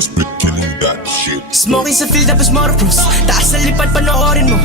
spit killing that shit. Smoking sa field tapos moropros, taas sa lipad panoorin mo.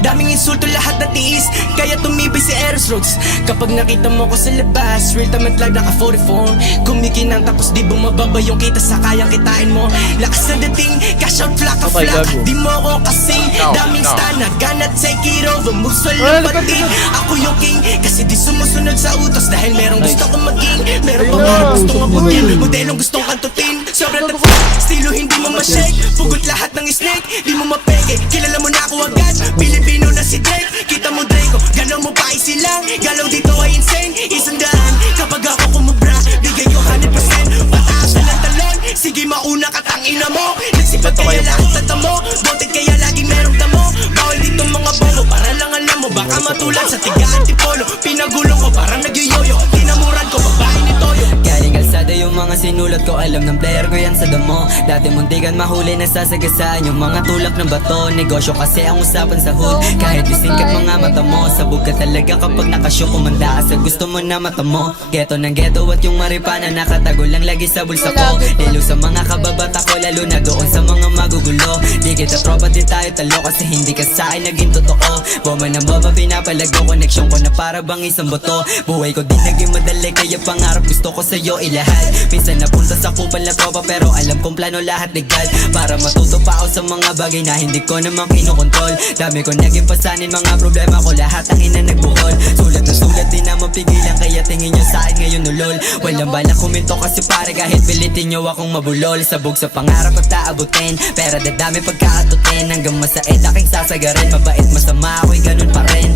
Daming insulto lahat na tiis, kaya tumibay si Eros Rhodes. Kapag nakita mo ko sa labas, real time at live naka 44. Kumikinang tapos di bumababa yung kita sa kayang kitain mo. Lakas na dating, cash out flak a flak. Di mo ko kasing, daming stana, gonna take it over. Moves walang pati, ako yung king. Kasi di sumusunod sa utos dahil merong gusto kong maging. Meron pa mga gustong abugin, modelong gustong kantutin. Sobrang tagfak, estilo hindi mo ma-shake. Pugot lahat ng snake, di mo mapeke. Kilala mo na ako agad, Pilipino na si Drake. Kita mo Draco, galaw mo pa isilang. Galaw dito ay insane, isang daan. Kapag ako kumubra, bigay ko 100%. Pataas na ng talon, sige mauna ka tangina mo. Nagsipat kaya lahat tatamo, boted kaya lagi merong damo. Bawal dito mga bobo, para lang alam mo. Baka matulad sa tiga antipolo. Pinagulong ko parang nagyoyoyo, tinamuran ko babae ni Toyo. Galing kalsada yung mga sinulat ko, alam ng player ko yan sa damo. Dati muntikan mahuli, nasasagasaan yung mga tulak ng bato. Negosyo kasi ang usapan sa hood, kahit isingkat mga mata mo. Sabog ka talaga kapag nakasyo, kumanda ka sa gusto mo na mata mo. Geto ng geto at yung maripana nakatago lang lagi sa bulsa ko. Lilo sa mga kababata ko, lalo na doon sa mga magugulo. Di kita tropa, di tayo talo kasi hindi ka sa akin naging totoo. Bomba ng bomba, pinapalago, koneksyon ko na para bang isang boto. Buhay ko di naging madali, kaya pangarap gusto ko sa'yo ilahad. Minsan napunta sa kupal na tropa, pero alam kong plano lahat legal. Para matuto pa ako sa mga bagay na hindi ko naman kinokontrol. Dami ko naging pasanin, mga problema ko lahat ang ina nagbuhol. Sulat na sulat, di na mapigilan, kaya tingin nyo sa akin ngayon ulol. Walang bala kuminto kasi pare, kahit pilitin nyo akong mabulol. Sabog sa pangarap at aabutin, pera dadami pagkaatutin. Hanggang masait aking sasagarin, mabait masama ako'y ganun pa rin.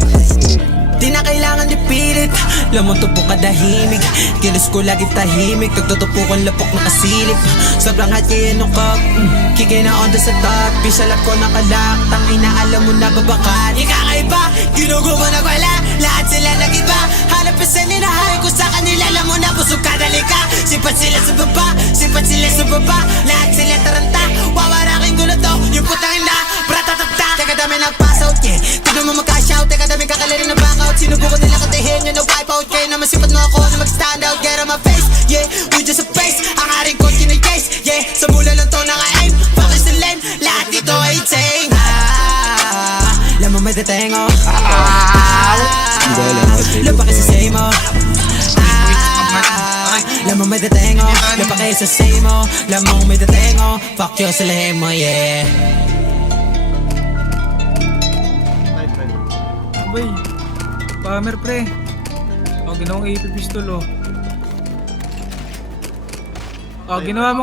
Di na kailangan ipilit, lamang tupok kadahimik. Kilos ko lagi tahimik, tagtutupukon lapok na kasilip. Sobrang hatino ko, kikay na onda sa top. Pisalap ko nakalak, tangina alam mo na babakat. Ikakaiba, ginugo mo nagwala, lahat sila nag-iba. Hanap pa sa ninahay ko sa kanila, alam mo na busog kadalika. Sipat sila sa baba, sipat sila sa baba. Lahat sila taranta, wawaraking gulo to. Yung putang ina, bratatata. Teka dami nag-pass out, yeah. Tignan mo mag-cash-out, teka dami kakalirin na back out. Sinubukan nila katihin yun na wipe out. Kayo naman sipat mo ako na mag-stand out. Get on my face, yeah, we just a face. Ang haring ko kinay-case, yeah. Sa mula lang to naka-aim, fuck is the lame. Lahat dito ay ting. Lamang may detengo, lupa kayo sa say mo. Lamang may detengo, lupa kayo sa say mo. Lamang may detengo, fuck you sa lehe mo, yeah. Boy, Pamer pre. O, ginawang AP pistol o. O, ginawa mong